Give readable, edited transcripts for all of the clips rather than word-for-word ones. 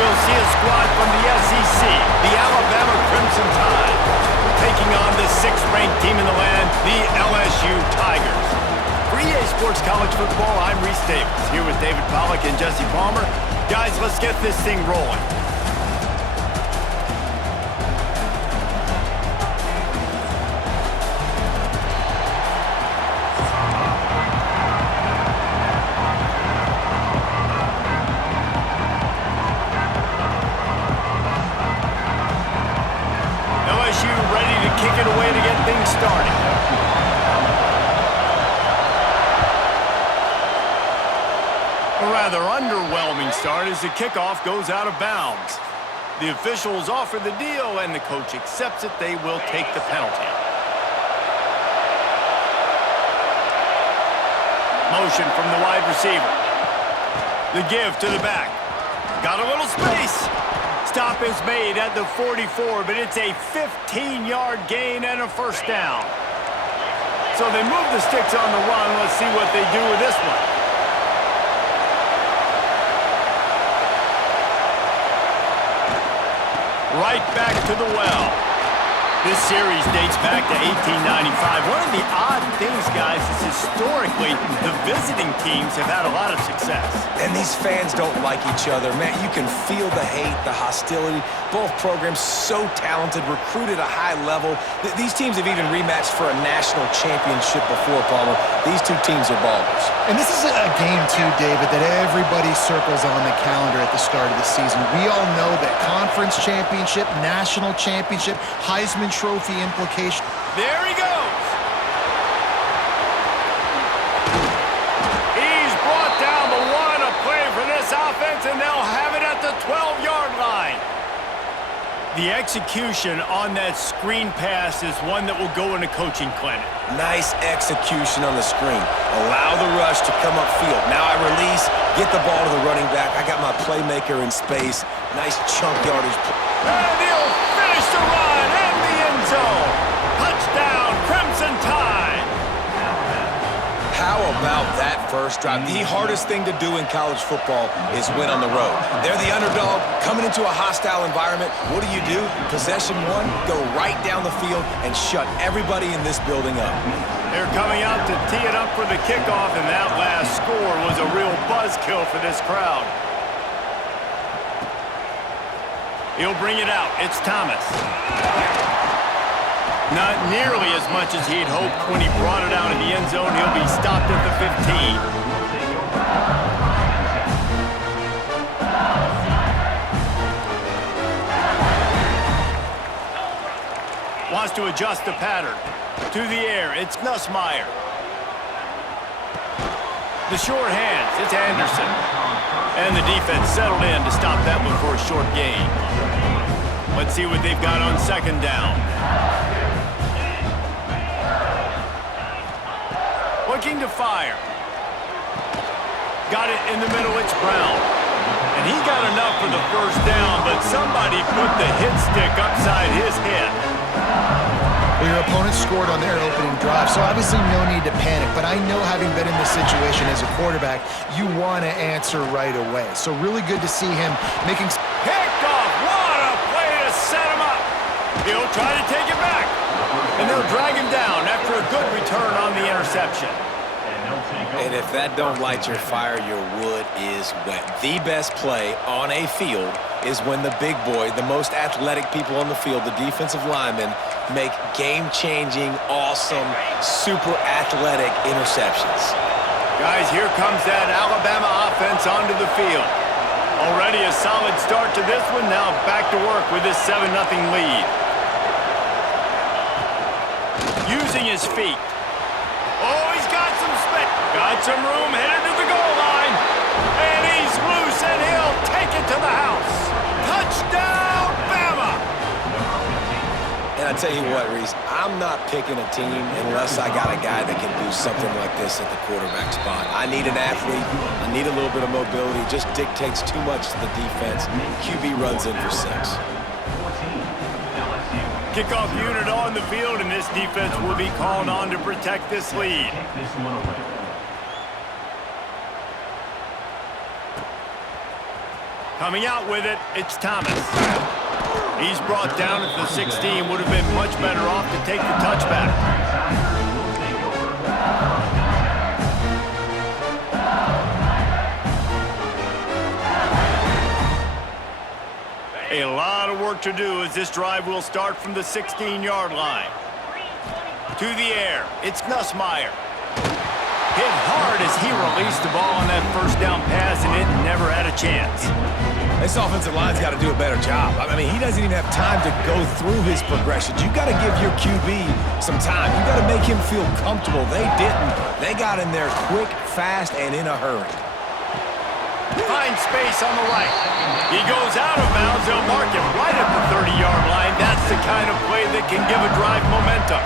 we'll see a squad from the SEC, the Alabama Crimson Tide, taking on the 6th-ranked team in the land, the LSU Tigers. For EA Sports College Football, I'm Reese Davis, here with David Pollack and Jesse Palmer. Guys, let's get this thing rolling. Kick it away to get things started. A rather underwhelming start as the kickoff goes out of bounds. The officials offer the deal and the coach accepts it. They will take the penalty. Motion from the wide receiver. The give to the back. Got a little space. Stop is made at the 44, but it's a 15-yard gain and a first down. So they move the sticks on the run. Let's see what they do with this one. Right back to the well. This series dates back to 1895. One of the odd things, guys, is historically the visiting teams have had a lot of success. And these fans don't like each other. Man, you can feel the hate, the hostility. Both programs so talented, recruited at a high level. These teams have even rematched for a national championship before, Palmer. These two teams are ballers. And this is a game, too, David, that everybody circles on the calendar at the start of the season. We all know that conference championship, national championship, Heisman Trophy implication. There he goes. He's brought down the one, a play for this offense, and they'll have it at the 12-yard line. The execution on that screen pass is one that will go in a coaching clinic. Nice execution on the screen. Allow the rush to come upfield. Now I release, get the ball to the running back. I got my playmaker in space. Nice chunk yardage. And he'll finish the run in the end zone. Touchdown, Crimson Tide. How about that first drive? The hardest thing to do in college football is win on the road. They're the underdog, coming into a hostile environment. What do? Possession one, go right down the field and shut everybody in this building up. They're coming out to tee it up for the kickoff, and that last score was a real buzzkill for this crowd. He'll bring it out. It's Thomas. Not nearly as much as he'd hoped when he brought it out in the end zone. He'll be stopped at the 15. Wants to adjust the pattern. To the air, it's Nussmeier. The short hands, it's Anderson. And the defense settled in to stop that one for a short gain. Let's see what they've got on second down. Looking to fire. Got it in the middle, it's Brown. And he got enough for the first down, but somebody put the hit stick upside his head. Well, your opponent scored on their opening drive, so obviously no need to panic. But I know, having been in this situation as a quarterback, you want to answer right away. So really good to see him making... Picked off! What a play to set him up! He'll try to take it back. And they'll drag him down after a good return on the interception. And if that don't light your fire, your wood is wet. The best play on a field is when the big boy, the most athletic people on the field, the defensive linemen, make game-changing, awesome, super athletic interceptions. Guys, here comes that Alabama offense onto the field. Already a solid start to this one. Now back to work with this 7-0 lead. Using his feet. Oh, he's got some space. Got some room, headed to the goal line. And he's loose, and he'll take it to the house. Touchdown, Bama! And I tell you what, Reese, I'm not picking a team unless I got a guy that can do something like this at the quarterback spot. I need an athlete. I need a little bit of mobility. It just dictates too much to the defense. QB runs in for 6. Kickoff unit on the field, and this defense will be called on to protect this lead. Coming out with it, it's Thomas. He's brought down at the 16. Would have been much better off to take the touchback. A lot of work to do as this drive will start from the 16-yard line. To the air, it's Nussmeier. Hit hard as he released the ball on that first down pass, and it never had a chance. This offensive line's got to do a better job. I mean, he doesn't even have time to go through his progressions. You got to give your QB some time. You got to make him feel comfortable. They didn't. They got in there quick, fast, and in a hurry. Finds space on the right. He goes out of bounds. They'll mark him right at the 30-yard line. That's the kind of play that can give a drive momentum.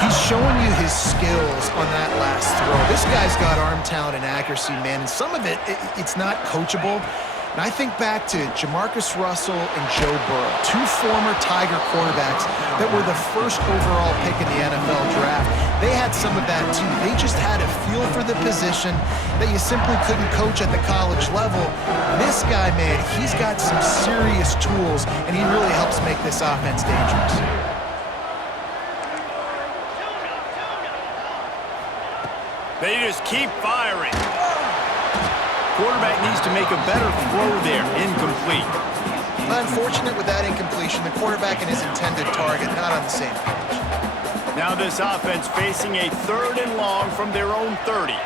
He's showing you his skills on that last throw. This guy's got arm talent and accuracy, man, and some of it's not coachable. And I think back to Jamarcus Russell and Joe Burrow, two former Tiger quarterbacks that were the first overall pick in the NFL draft. They had some of that too. They just had a feel for the position that you simply couldn't coach at the college level. This guy, man, he's got some serious tools, and he really helps make this offense dangerous. They just keep firing. Quarterback needs to make a better throw there. Incomplete. Unfortunate with that incompletion. The quarterback and his intended target not on the same page. Now this offense facing a 3rd and long from their own 30.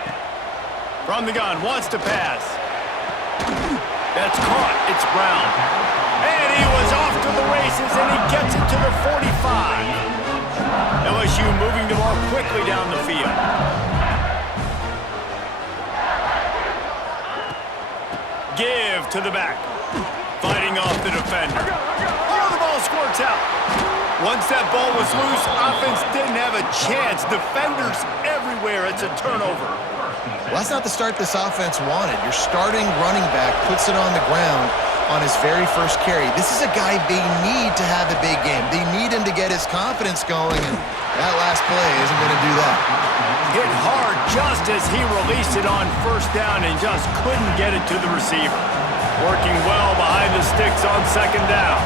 From the gun, wants to pass. That's caught. It's Brown. And he was off to the races, and he gets it to the 45. LSU moving the ball quickly down the field. Give to the back. Fighting off the defender. Oh, the ball squirts out. Once that ball was loose, offense didn't have a chance. Defenders everywhere. It's a turnover. Well, that's not the start this offense wanted. Your starting running back puts it on the ground on his very first carry. This is a guy they need to have a big game. They need him to get his confidence going, and that last play isn't going to do that. Hit hard just as he released it on first down and just couldn't get it to the receiver. Working well behind the sticks on 2nd down.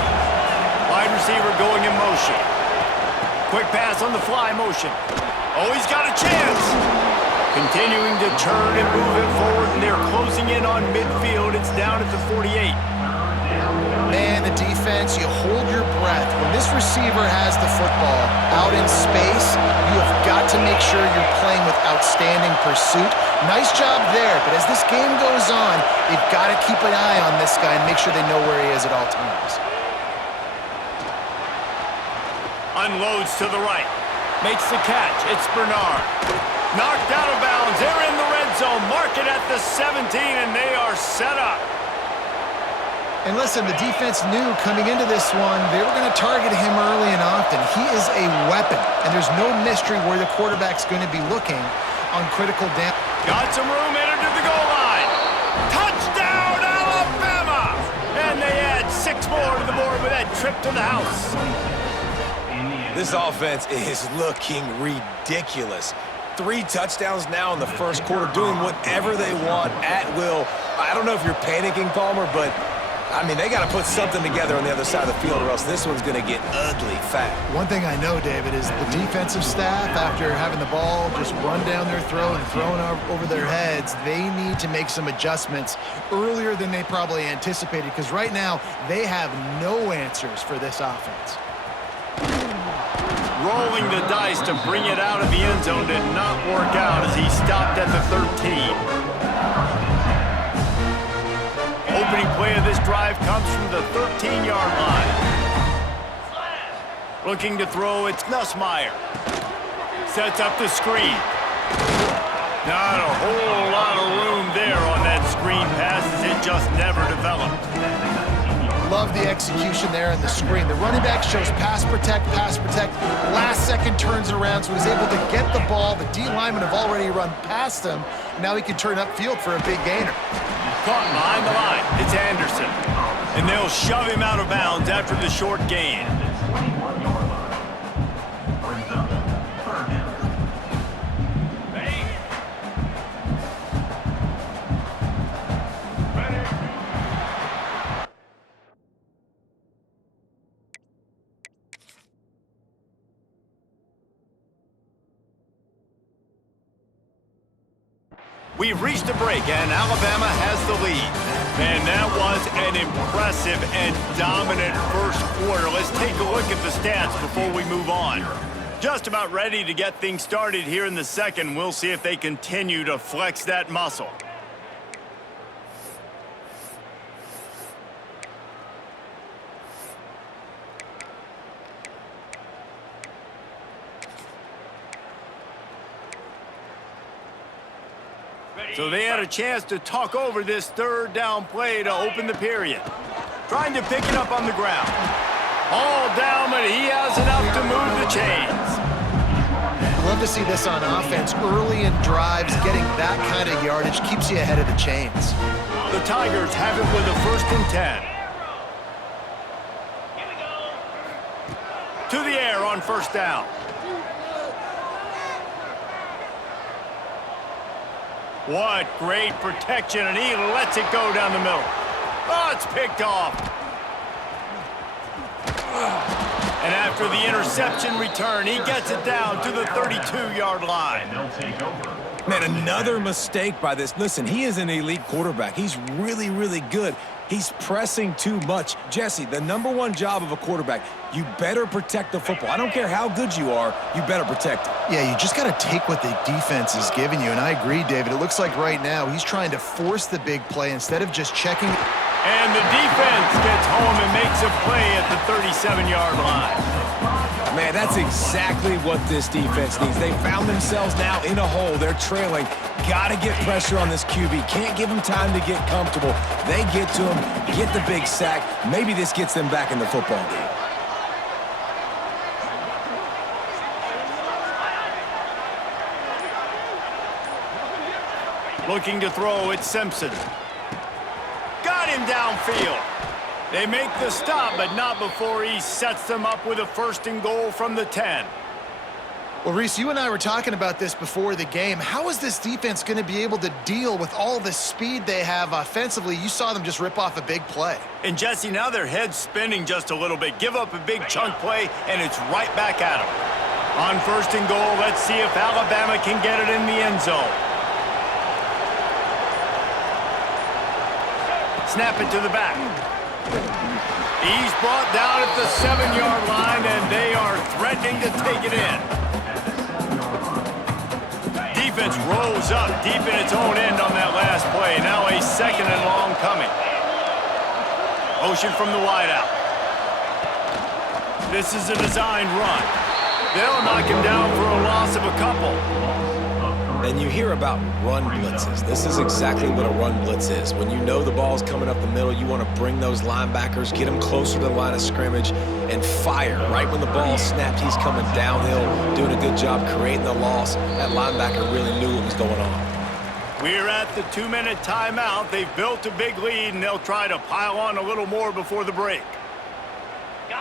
Wide receiver going in motion. Quick pass on the fly motion. Oh, he's got a chance. Continuing to turn and move it forward, and they're closing in on midfield. It's down at the 48. Man, the defense, you hold your breath. When this receiver has the football out in space, you have got to make sure you're playing with outstanding pursuit. Nice job there, but as this game goes on, they've got to keep an eye on this guy and make sure they know where he is at all times. Unloads to the right. Makes the catch. It's Bernard. Knocked out of bounds. They're in the red zone. Mark it at the 17, and they are set up. And listen, the defense knew coming into this one, they were going to target him early and often. He is a weapon, and there's no mystery where the quarterback's going to be looking on critical down. Got some room, entered to the goal line. Touchdown, Alabama! And they add 6 more to the board with that trip to the house. This offense is looking ridiculous. 3 touchdowns now in the first quarter, doing whatever they want at will. I don't know if you're panicking, Palmer, but I mean, they got to put something together on the other side of the field or else this one's going to get ugly fast. One thing I know, David, is the defensive staff, after having the ball just run down their throat and thrown over their heads, they need to make some adjustments earlier than they probably anticipated, because right now they have no answers for this offense. Rolling the dice to bring it out of the end zone did not work out as he stopped at the 13. Opening play of this drive comes from the 13-yard line. Looking to throw, it's Nussmeier. Sets up the screen. Not a whole lot of room there on that screen pass as it just never developed. Love the execution there in the screen. The running back shows pass protect. Last second turns around, so he's able to get the ball. The D linemen have already run past him. Now he can turn upfield for a big gainer. Caught behind the line. It's Anderson. And they'll shove him out of bounds after the short gain. We've reached a break, and Alabama has the lead. Man, that was an impressive and dominant first quarter. Let's take a look at the stats before we move on. Just about ready to get things started here in the second. We'll see if they continue to flex that muscle. So they had a chance to talk over this third down play to open the period. Trying to pick it up on the ground. All down, but he has enough to move the chains. I love to see this on offense. Early in drives, getting that kind of yardage keeps you ahead of the chains. The Tigers have it with a 1st and 10. To the air on 1st down. What great protection, and he lets it go down the middle. Oh, it's picked off. And after the interception return, he gets it down to the 32-yard line. Man, another mistake by this. Listen, he is an elite quarterback. He's really, really good. He's pressing too much. Jesse, the #1 job of a quarterback, you better protect the football. I don't care how good you are, you better protect it. Yeah, you just got to take what the defense is giving you, and I agree, David. It looks like right now he's trying to force the big play instead of just checking. And the defense gets home and makes a play at the 37-yard line. Man, that's exactly what this defense needs. They found themselves now in a hole. They're trailing. Got to get pressure on this QB. Can't give him time to get comfortable. They get to him, get the big sack. Maybe this gets them back in the football game. Looking to throw, it's Simpson. Got him downfield. They make the stop, but not before he sets them up with a 1st and goal from the 10. Well, Reese, you and I were talking about this before the game. How is this defense going to be able to deal with all the speed they have offensively? You saw them just rip off a big play. And, Jesse, now their head's spinning just a little bit. Give up a big chunk play, and it's right back at them. On 1st and goal, let's see if Alabama can get it in the end zone. Snap it to the back. He's brought down at the 7-yard line, and they are threatening to take it in. Defense rolls up deep in its own end on that last play. Now a 2nd and long coming. Motion from the wideout. This is a designed run. They'll knock him down for a loss of a couple. And you hear about run blitzes. This is exactly what a run blitz is. When you know the ball's coming up the middle, you want to bring those linebackers, get them closer to the line of scrimmage, and fire. Right when the ball snapped, he's coming downhill, doing a good job creating the loss. That linebacker really knew what was going on. We're at the 2-minute timeout. They've built a big lead, and they'll try to pile on a little more before the break.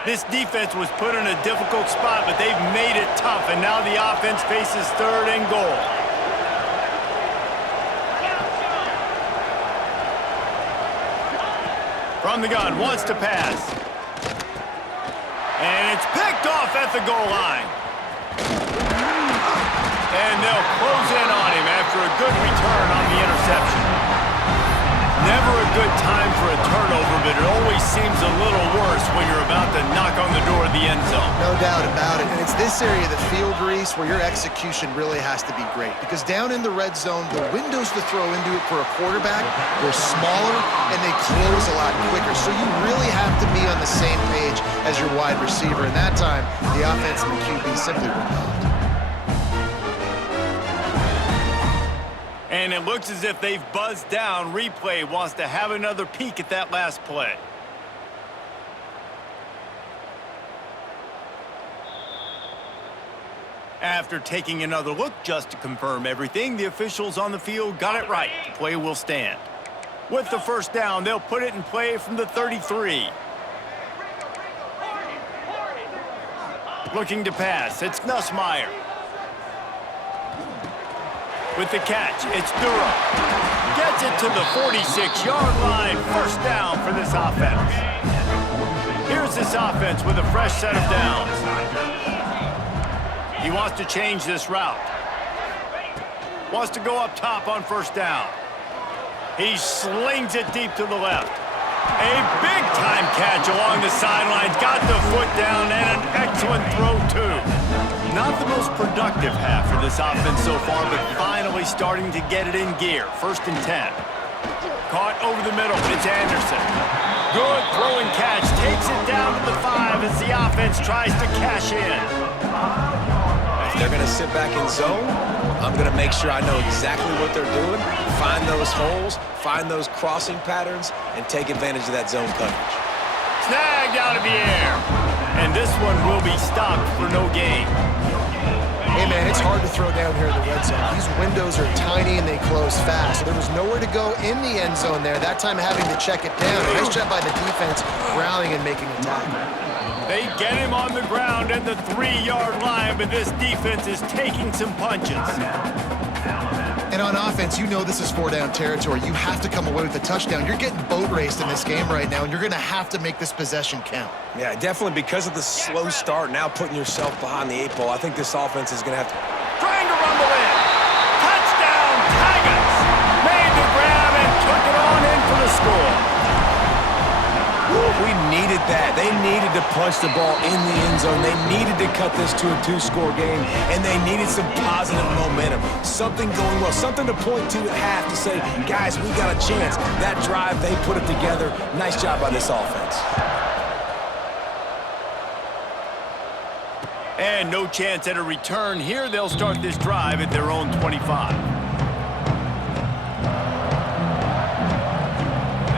This defense was put in a difficult spot, but they've made it tough, and now the offense faces 3rd and goal. From the gun, wants to pass. And it's picked off at the goal line. And they'll close in on him after a good return on the interception. Never a good time for a turnover, but it always seems a little worse when you're about to knock on the door of the end zone. No doubt about it. And it's this area of the field, Reese, where your execution really has to be great. Because down in the red zone, the windows to throw into it for a quarterback, they're smaller and they close a lot quicker. So you really have to be on the same page as your wide receiver. And that time, the offense and the QB simply were not. And it looks as if they've buzzed down. Replay wants to have another peek at that last play. After taking another look just to confirm everything, the officials on the field got it right. The play will stand. With the 1st down, they'll put it in play from the 33. Looking to pass, it's Nussmeier. With the catch, it's Durham. Gets it to the 46-yard line. 1st down for this offense. Here's this offense with a fresh set of downs. He wants to change this route. Wants to go up top on first down. He slings it deep to the left. A big-time catch along the sidelines. Got the foot down and an excellent throw, too. Not the most productive half for this offense so far, but finally starting to get it in gear. 1st and 10. Caught over the middle. It's Anderson. Good throwing catch. Takes it down to the 5 as the offense tries to cash in. If they're going to sit back in zone, I'm going to make sure I know exactly what they're doing, find those holes, find those crossing patterns, and take advantage of that zone coverage. Snagged out of the air. And this one will be stopped for no gain. Hey, man, it's hard to throw down here in the red zone. These windows are tiny and they close fast. So there was nowhere to go in the end zone there, that time having to check it down. Nice job by the defense rallying and making a tackle. They get him on the ground at the 3-yard line, but this defense is taking some punches. And on offense, you know this is 4-down territory. You have to come away with a touchdown. You're getting boat raced in this game right now, and you're going to have to make this possession count. Yeah, definitely because of the slow start, now putting yourself behind the 8 ball, I think this offense is going to have to... Trying to rumble in. Touchdown, Tigers! Made the grab and took it on in for the score. We needed that. They needed to punch the ball in the end zone. They needed to cut this to a 2-score game, and they needed some positive momentum. Something going well, something to point to at half to say, guys, we got a chance. That drive, they put it together. Nice job by this offense. And no chance at a return here. They'll start this drive at their own 25.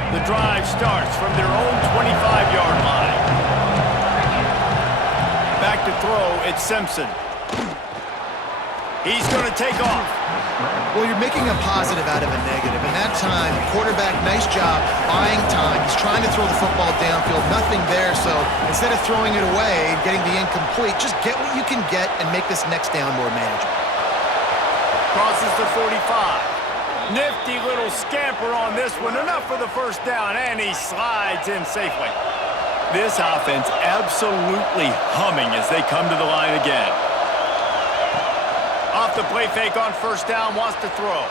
The drive starts from their own 25-yard line. Back to throw, it's Simpson. He's going to take off. Well, you're making a positive out of a negative. And that time, quarterback, nice job, buying time. He's trying to throw the football downfield. Nothing there, so instead of throwing it away and getting the incomplete, just get what you can get and make this next down more manageable. Crosses the 45. Nifty little scamper on this one. Enough for the first down, and he slides in safely. This offense absolutely humming as they come to the line again. Off the play fake on first down, wants to throw.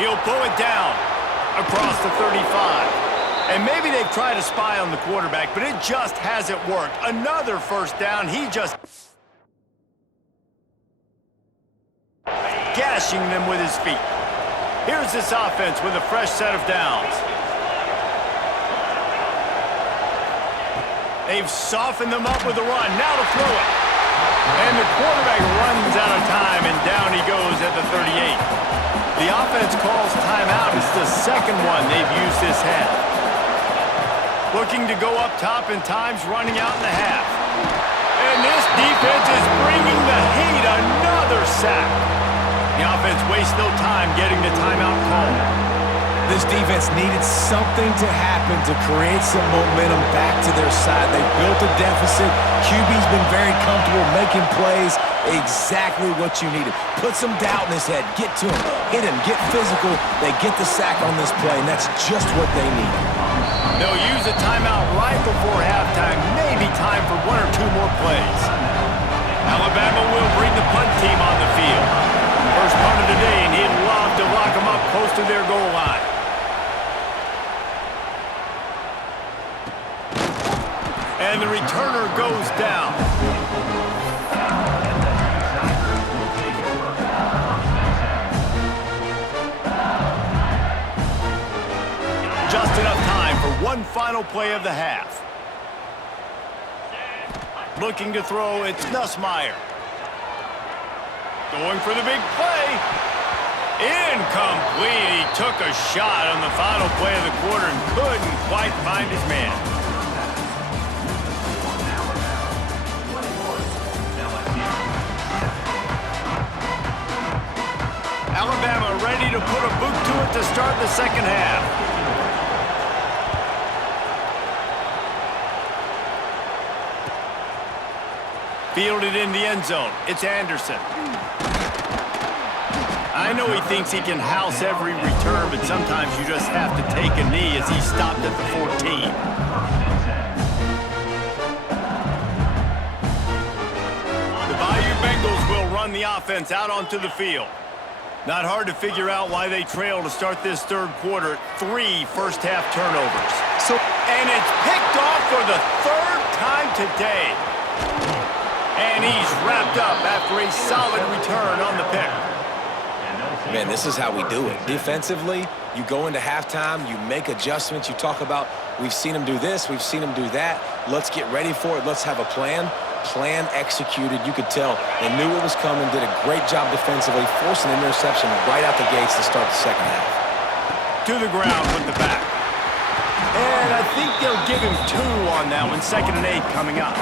He'll pull it down across the 35. And maybe they've tried to spy on the quarterback, but it just hasn't worked. Another first down. He just... gashing them with his feet. Here's this offense with a fresh set of downs. They've softened them up with a run. Now to throw it. And the quarterback runs out of time, and down he goes at the 38. The offense calls timeout. It's the second one they've used this half. Looking to go up top, and time's running out in the half. And this defense is bringing the heat. Another sack. The offense wastes no time getting the timeout call. This defense needed something to happen to create some momentum back to their side. They built a deficit. QB's been very comfortable making plays. Exactly what you needed. Put some doubt in his head. Get to him. Hit him. Get physical. They get the sack on this play, and that's just what they needed. They'll use a timeout right before halftime. Maybe time for 1 or 2 more plays. Alabama will bring the punt team on the field. First punt of the day, and he'd love to lock them up close to their goal line. And the returner goes down. Just enough time for one final play of the half. Looking to throw, it's Nussmeier. Going for the big play. Incomplete. He took a shot on the final play of the quarter and couldn't quite find his man. Alabama ready to put a boot to it to start the second half. Fielded in the end zone. It's Anderson. I know he thinks he can house every return, but sometimes you just have to take a knee as he stopped at the 14. The Bayou Bengals will run run the offense out onto the field. Not hard to figure out why they trail to start this third quarter. 3 first-half turnovers. And it's picked off for the third time today. And he's wrapped up after a solid return on the pick. Man, this is how we do it. Defensively, you go into halftime, you make adjustments, you talk about, we've seen them do this, we've seen them do that. Let's get ready for it. Let's have a plan. Plan executed. You could tell they knew what was coming, did a great job defensively, forcing an interception right out the gates to start the second half. To the ground with the back. And I think they'll give him 2 on that one. 2nd and 8 coming up.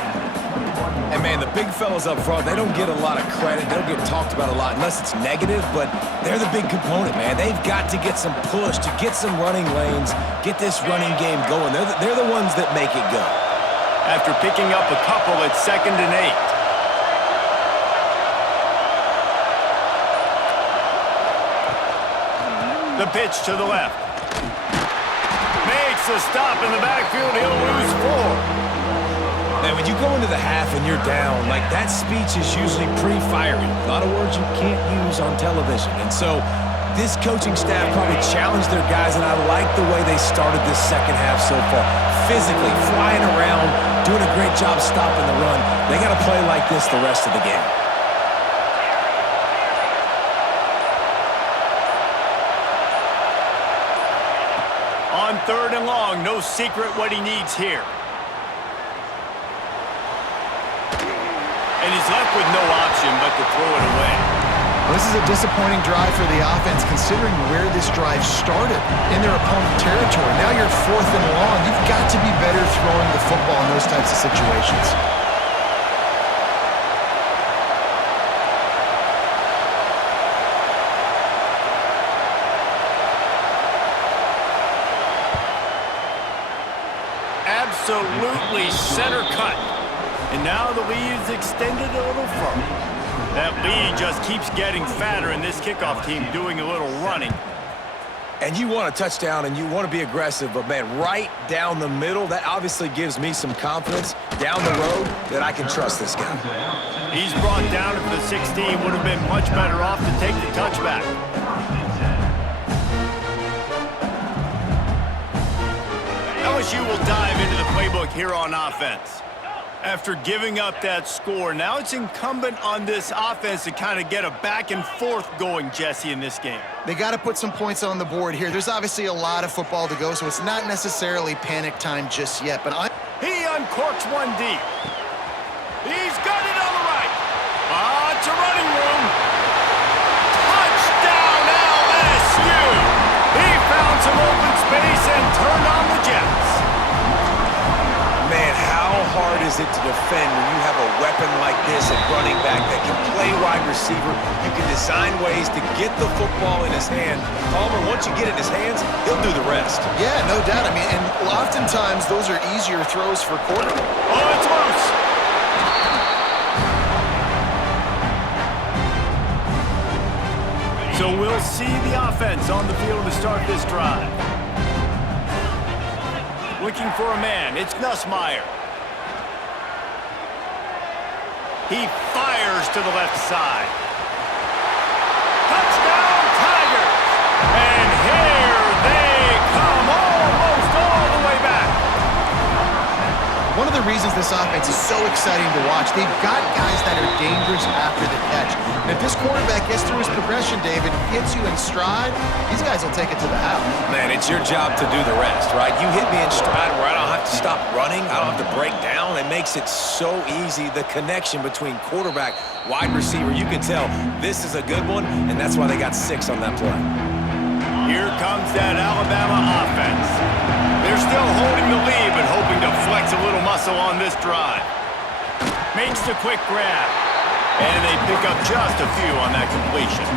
And, man, the big fellas up front, they don't get a lot of credit. They don't get talked about a lot unless it's negative, but they're the big component, man. They've got to get some push, to get some running lanes, get this running game going. They're the ones that make it go. After picking up a couple at 2nd and 8. The pitch to the left. Makes a stop in the backfield. He'll lose 4. Man, when you go into the half and you're down, like that speech is usually pretty fiery. A lot of words you can't use on television. And so this coaching staff probably challenged their guys, and I like the way they started this second half so far. Physically, flying around, doing a great job stopping the run. They got to play like this the rest of the game. On 3rd and long, no secret what he needs here. And he's left with no option but to throw it away. Well, this is a disappointing drive for the offense considering where this drive started in their opponent territory. Now you're 4th and long. You've got to be better throwing the football in those types of situations. Absolutely center cut. And now the lead is extended a little further. That lead just keeps getting fatter, and this kickoff team doing a little running. And you want a touchdown and you want to be aggressive, but, man, right down the middle, that obviously gives me some confidence down the road that I can trust this guy. He's brought down to the 16. Would have been much better off to take the touchback. LSU will dive into the playbook here on offense. After giving up that score, now it's incumbent on this offense to kind of get a back and forth going, Jesse, in this game. They got to put some points on the board here. There's obviously a lot of football to go, so it's not necessarily panic time just yet. But he uncorks one deep. He's got it on the right. Lots of running room. Touchdown, LSU! He found some open space and turned on the Jets. Man, how hard is it to defend when you have a weapon like this at running back that can play wide receiver? You can design ways to get the football in his hand. Palmer, once you get it in his hands, he'll do the rest. yeah, no doubt. I mean, and oftentimes those are easier throws for quarterback. Oh, it's loose. So we'll see the offense on the field to start this drive. Looking for a man, it's Nussmeier. He fires to the left side. Touchdown, Tigers! And here they come, almost all the way back. One of the reasons this offense is so exciting to watch, they've got guys that are dangerous after the catch. And if this quarterback gets through his progression, David, gets you in stride, these guys will take it to the house. Man, it's your job to do the rest, right? You hit me in stride where I don't have to stop running. I don't have to break down. It makes it so easy. The connection between quarterback, wide receiver, you can tell this is a good one, and that's why they got 6 on that play. Here comes that Alabama offense. They're still holding the lead, but hoping to flex a little muscle on this drive. Makes the quick grab. And they pick up just a few on that completion.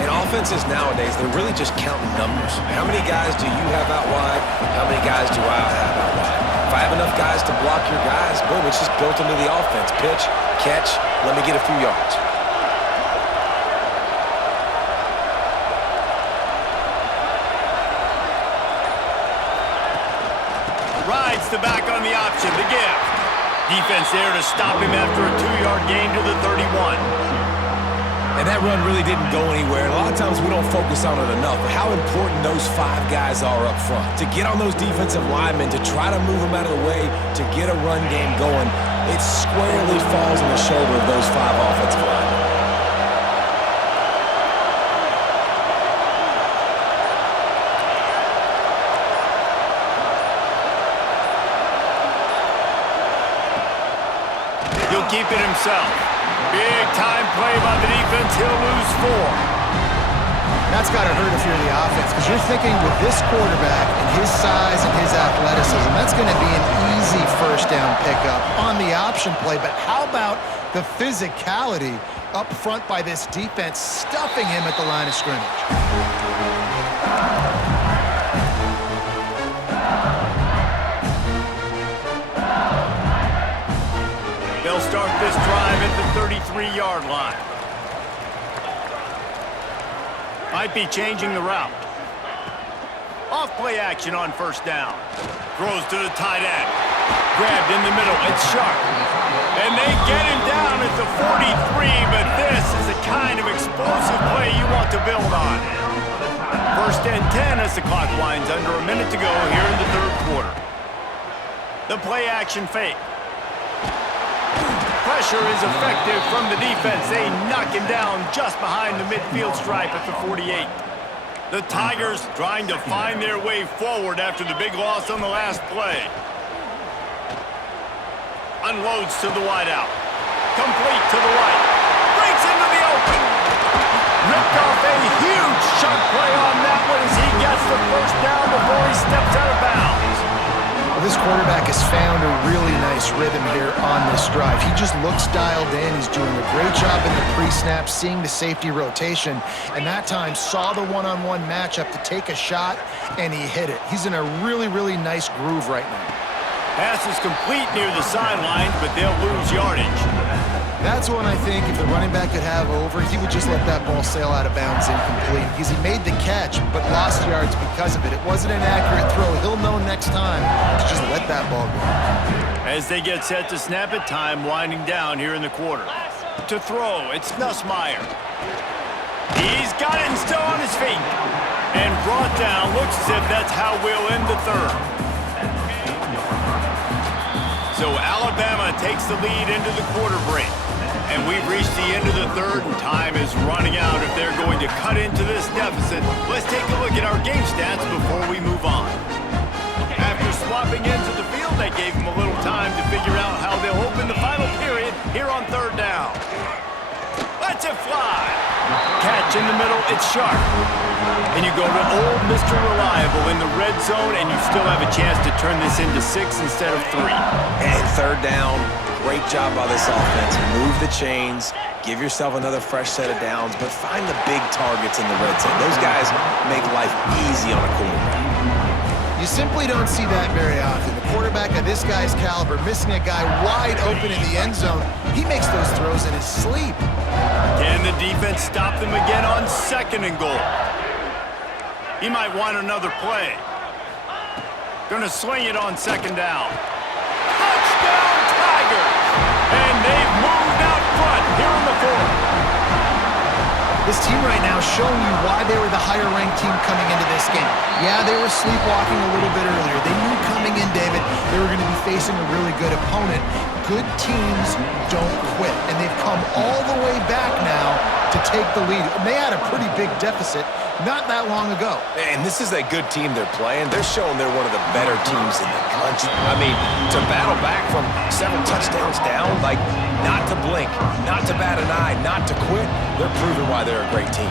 In offenses nowadays, they're really just counting numbers. How many guys do you have out wide? How many guys do I have out wide? If I have enough guys to block your guys, boom, it's just built into the offense. Pitch, catch, let me get a few yards. Rides the back on the option, the give. Defense there to stop him after a 2-yard gain to the 31. And that run really didn't go anywhere. And a lot of times we don't focus on it enough, but how important those 5 guys are up front. To get on those defensive linemen, to try to move them out of the way, to get a run game going, it squarely falls on the shoulder of those 5 offensive linemen. He'll keep it himself. Big time play by the defense. He'll lose 4. That's got to hurt if you're the offense, because you're thinking with this quarterback and his size and his athleticism, that's going to be an easy first down pickup on the option play. But how about the physicality up front by this defense, stuffing him at the line of scrimmage? They'll start this drive at the 33-yard line. Might be changing the route. Off play action on first down. Throws to the tight end. Grabbed in the middle. It's Sharp. And they get him down at the 43, but this is the kind of explosive play you want to build on. First and 10 as the clock winds under a minute to go here in the third quarter. The play action fake. Pressure is effective from the defense. They knock him down just behind the midfield stripe at the 48. The Tigers trying to find their way forward after the big loss on the last play. Unloads to the wideout. Complete to the right. Breaks into the open. Ripped off a huge chunk play on that one as he gets the first down before he steps out of bounds. Well, this quarterback has found a really nice rhythm here on this drive. He just looks dialed in. He's doing a great job in the pre-snap, seeing the safety rotation, and that time saw the one-on-one matchup to take a shot, and he hit it. He's in a really, really nice groove right now. Pass is complete near the sidelines, but they'll lose yardage. That's one I think if the running back could have over, he would just let that ball sail out of bounds incomplete. Because he made the catch, but lost yards because of it. It wasn't an accurate throw. He'll know next time to just let that ball go. As they get set to snap it, time winding down here in the quarter. To throw, it's Nussmeier. He's got it and still on his feet. And brought down, looks as if that's how we'll end the third. So Alabama takes the lead into the quarter break. And we've reached the end of the third, and time is running out if they're going to cut into this deficit. Let's take a look at our game stats before we move on. After swapping ends of the field, that gave them a little time to figure out how they'll open the final period here on third down. Let's it fly. Catch in the middle, it's Sharp. And you go to old Mr. Reliable in the red zone, and you still have a chance to turn this into 6 instead of 3. And third down, great job by this offense. Move the chains, give yourself another fresh set of downs, but find the big targets in the red zone. Those guys make life easy on a quarterback. You simply don't see that very often. The quarterback of this guy's caliber missing a guy wide open in the end zone. He makes those throws in his sleep. Can the defense stop them again on second and goal? He might want another play. Gonna swing it on second down. Touchdown Tigers! And they've moved out front here in the fourth. This team right now showing you why they were the higher-ranked team coming into this game. Yeah, they were sleepwalking a little bit earlier. They knew coming in, David, they were going to be facing a really good opponent. Good teams don't quit, and they've come all the way back now to take the lead. And they had a pretty big deficit not that long ago. And this is a good team they're playing. They're showing they're one of the better teams in the country. I mean, to battle back from 7 touchdowns down, like not to blink, not to bat an eye, not to quit, they're proving why they're a great team.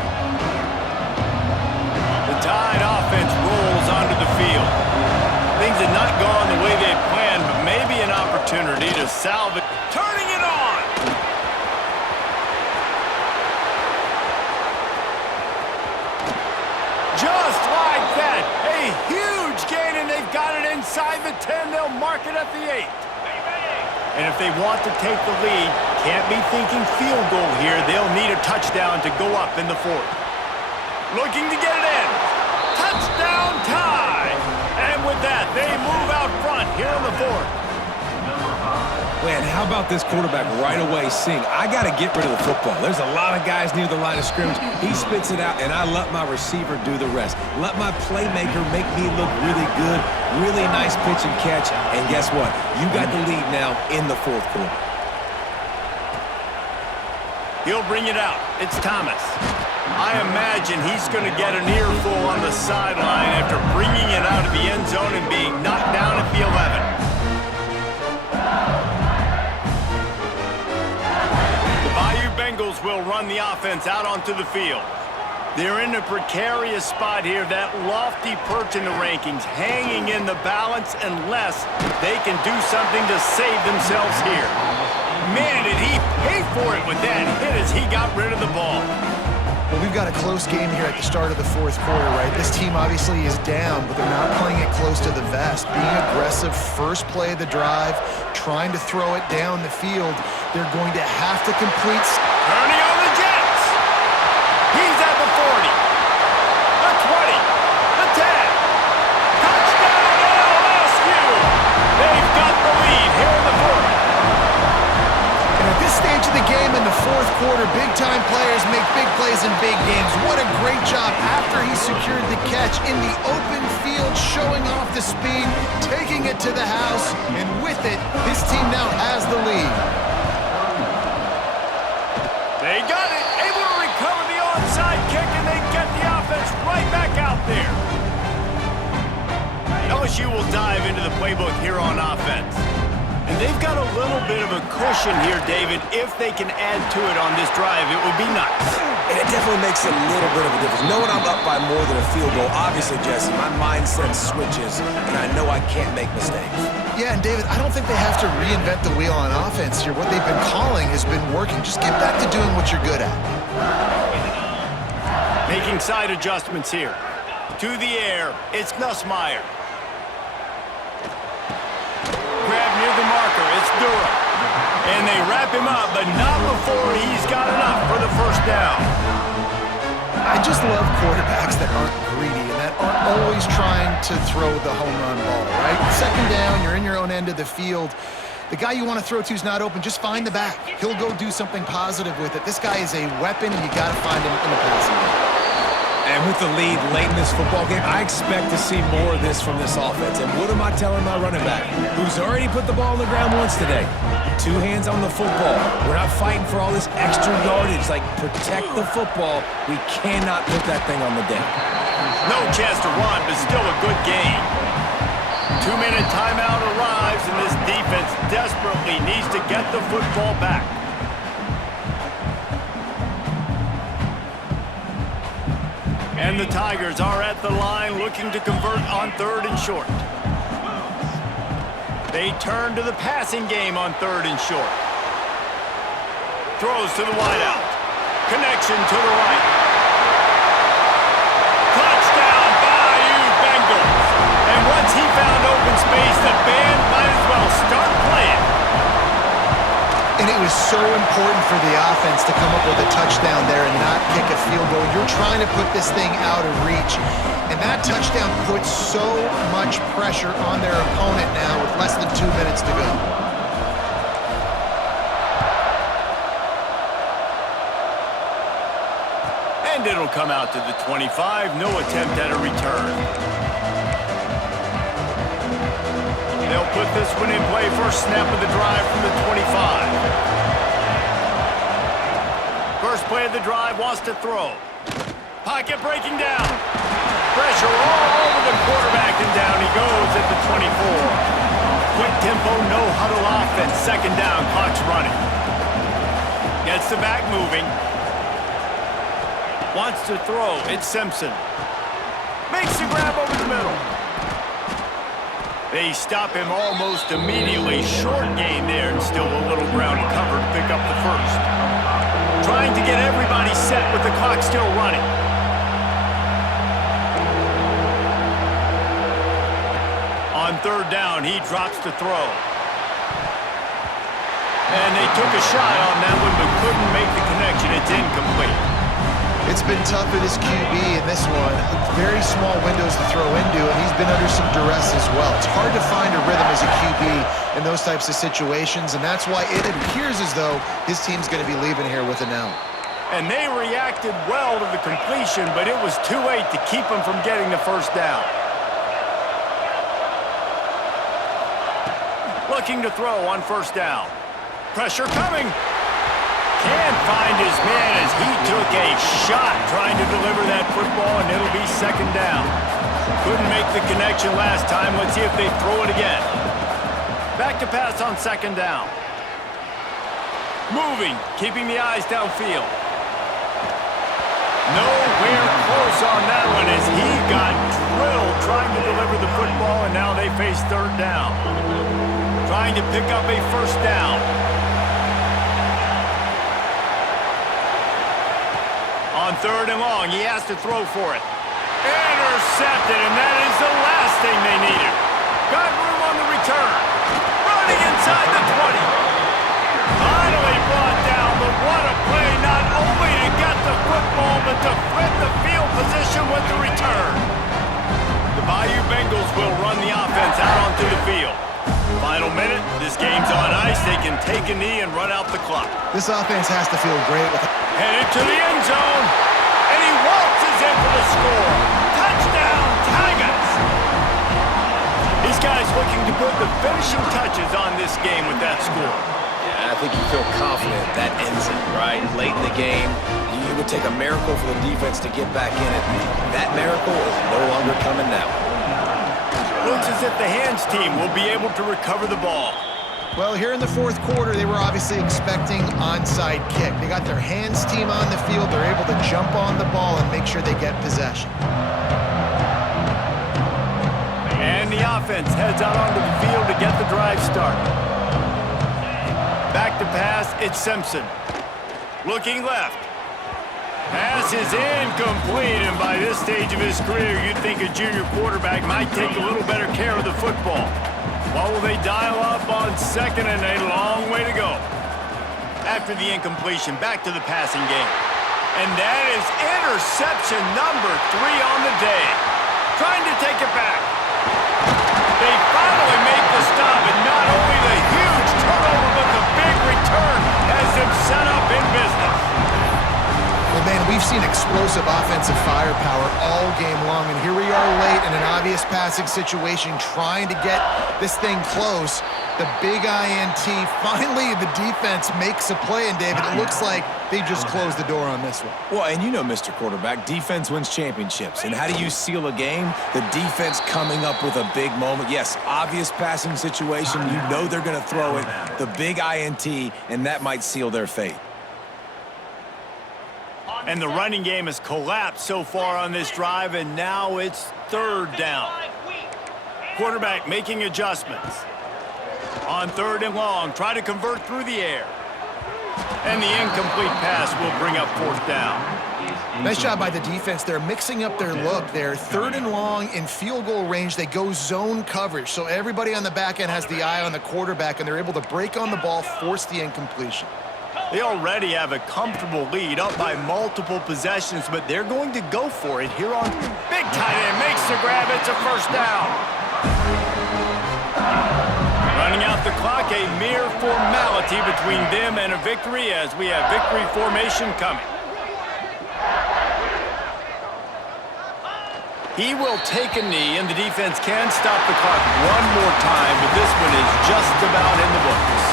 The Tide offense rolls onto the field. Things have not gone the way they planned, but maybe an opportunity to salvage. Turning it on! Just like that, a huge gain, and they've got it inside the 10. They'll mark it at the 8. And if they want to take the lead, can't be thinking field goal here. They'll need a touchdown to go up in the fourth. Looking to get it in. Touchdown tie! And with that, they move out front here in the fourth. Man, how about this quarterback right away seeing, I got to get rid of the football. There's a lot of guys near the line of scrimmage. He spits it out, and I let my receiver do the rest. Let my playmaker make me look really good, really nice pitch and catch, and guess what? You got the lead now in the fourth quarter. He'll bring it out. It's Thomas. I imagine he's going to get an earful on the sideline after bringing it out of the end zone and being knocked down at the 11. Bengals will run the offense out onto the field. They're in a precarious spot here, that lofty perch in the rankings, hanging in the balance unless they can do something to save themselves here. Man, did he pay for it with that hit as he got rid of the ball. Well, we've got a close game here at the start of the fourth quarter, right? This team obviously is down, but they're not playing it close to the vest. Being aggressive, first play of the drive, trying to throw it down the field. They're going to have to complete. Turning on the Jets. He's at the 40, the 20, the 10. Touchdown, LSU. They've got the lead here in the fourth. And at this stage of the game in the fourth quarter, big-time players make big plays in big games. What a great job after he secured the catch in the open field, showing off the speed, taking it to the house, and with it, his team now has the lead. They got it, able to recover the onside kick, and they get the offense right back out there. LSU will dive into the playbook here on offense. And they've got a little bit of a cushion here, David. If they can add to it on this drive, it would be nice. And it definitely makes a little bit of a difference. Knowing I'm up by more than a field goal, obviously, Jesse, my mindset switches, and I know I can't make mistakes. Yeah, and David, I don't think they have to reinvent the wheel on offense here. What they've been calling has been working. Just get back to doing what you're good at. Making side adjustments here. To the air, it's Nussmeier. Grab near the marker, it's Durham. And they wrap him up, but not before he's got enough for the first down. I just love quarterbacks that aren't greedy and that aren't always trying to throw the home run ball, right? Second down, you're in your own end of the field. The guy you want to throw to is not open. Just find the back. He'll go do something positive with it. This guy is a weapon, and you got to find him in the passing game. And with the lead late in this football game, I expect to see more of this from this offense. And what am I telling my running back, who's already put the ball on the ground once today? 2 hands on the football. We're not fighting for all this extra yardage. Like, protect the football. We cannot put that thing on the deck. No chance to run, but still a good game. 2-minute timeout arrives, and this defense desperately needs to get the football back. And the Tigers are at the line looking to convert on 3rd and short. They turn to the passing game on 3rd and short. Throws to the wideout. Connection to the right. Touchdown, Bayou Bengals. And once he found open space, the band might as well start playing. And it was so important for the offense to come up with a touchdown there and not kick a field goal. You're trying to put this thing out of reach. And that touchdown puts so much pressure on their opponent now with less than 2 minutes to go. And it'll come out to the 25. No attempt at a return. They'll put this one in play. First snap of the drive from the 25. First play of the drive, wants to throw. Pocket breaking down. Pressure all over the quarterback, and down he goes at the 24. Quick tempo, no huddle offense. Second down, clock's running. Gets the back moving. Wants to throw, it's Simpson. Makes the grab over the middle. They stop him almost immediately. Short gain there, and still a little ground to cover to pick up the first. Trying to get everybody set with the clock still running. On 3rd down, he drops to throw. And they took a shot on that one, but couldn't make the connection. It's incomplete. It's been tough for this QB in this one. Very small windows to throw into, and he's been under some duress as well. It's hard to find a rhythm as a QB in those types of situations, and that's why it appears as though his team's going to be leaving here with an L. And they reacted well to the completion, but it was too late to keep them from getting the first down. Looking to throw on first down. Pressure coming. Can't find his man as he took a shot trying to deliver that football, and it'll be second down. Couldn't make the connection last time. Let's see if they throw it again. Back to pass on second down. Moving, keeping the eyes downfield. Nowhere close on that one as he got drilled trying to deliver the football, and now they face third down. Trying to pick up a first down. On third and long, he has to throw for it. Intercepted, and that is the last thing they needed. Got room on the return. Running inside the 20. Finally brought down, but what a play, not only to get the football, but to flip the field position with the return. The Bayou Bengals will run the offense out onto the field. Final minute, this game's on ice. They can take a knee and run out the clock. This offense has to feel great with it. Headed to the end zone, and he waltzes in for the score. Touchdown, Tigers! These guys looking to put the finishing touches on this game with that score. Yeah, I think you feel confident that ends it, right? Late in the game, it would take a miracle for the defense to get back in it. That miracle is no longer coming now. Looks as if the hands team will be able to recover the ball. Well, here in the fourth quarter, they were obviously expecting onside kick. They got their hands team on the field. They're able to jump on the ball and make sure they get possession. And the offense heads out onto the field to get the drive started. Back to pass, it's Simpson. Looking left. Pass is incomplete, and by this stage of his career, you'd think a junior quarterback might take a little better care of the football. What will they dial up on second, and a long way to go? After the incompletion, back to the passing game. And that is interception number 3 on the day. Trying to take it back. They finally make the stop, and not only the huge turnover, but the big return has them set up in business. Well, man, we've seen explosive offensive firepower all game long, and here we are late in an obvious passing situation trying to get this thing close. The big INT, finally the defense makes a play, and David, it looks like they just closed the door on this one. Well, and you know, Mr. Quarterback, defense wins championships. And how do you seal a game? The defense coming up with a big moment. Yes, obvious passing situation. You know they're going to throw it. The big INT, and that might seal their fate. And the running game has collapsed so far on this drive, and now it's third down. Quarterback making adjustments. On third and long, try to convert through the air. And the incomplete pass will bring up fourth down. Nice job by the defense. They're mixing up their look. They're third and long in field goal range. They go zone coverage. So everybody on the back end has the eye on the quarterback, and they're able to break on the ball, force the incompletion. They already have a comfortable lead up by multiple possessions, but they're going to go for it here on big tight end. Makes the grab. It's a first down. Running out the clock, a mere formality between them and a victory as we have victory formation coming. He will take a knee, and the defense can stop the clock one more time, but this one is just about in the books.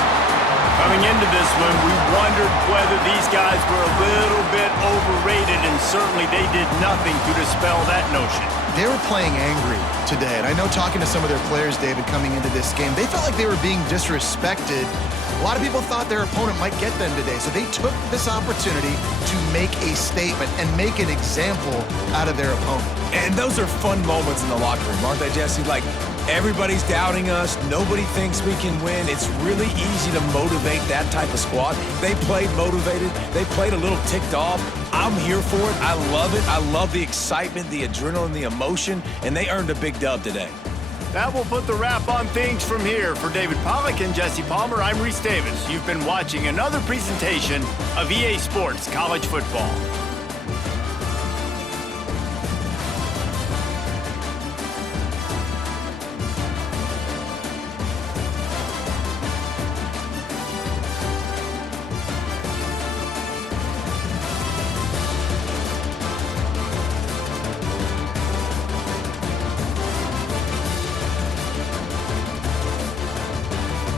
Coming into this one, we wondered whether these guys were a little bit overrated, and certainly they did nothing to dispel that notion. They were playing angry today, and I know talking to some of their players, David, coming into this game, they felt like they were being disrespected. A lot of people thought their opponent might get them today, so they took this opportunity to make a statement and make an example out of their opponent. And those are fun moments in the locker room, aren't they, Jesse? Like, everybody's doubting us. Nobody thinks we can win. It's really easy to motivate that type of squad. They played motivated. They played a little ticked off. I'm here for it. I love it. I love the excitement, the adrenaline, the emotion, and they earned a big dub today. That will put the wrap on things from here. For David Pollack and Jesse Palmer, I'm Reese Davis. You've been watching another presentation of EA Sports College Football.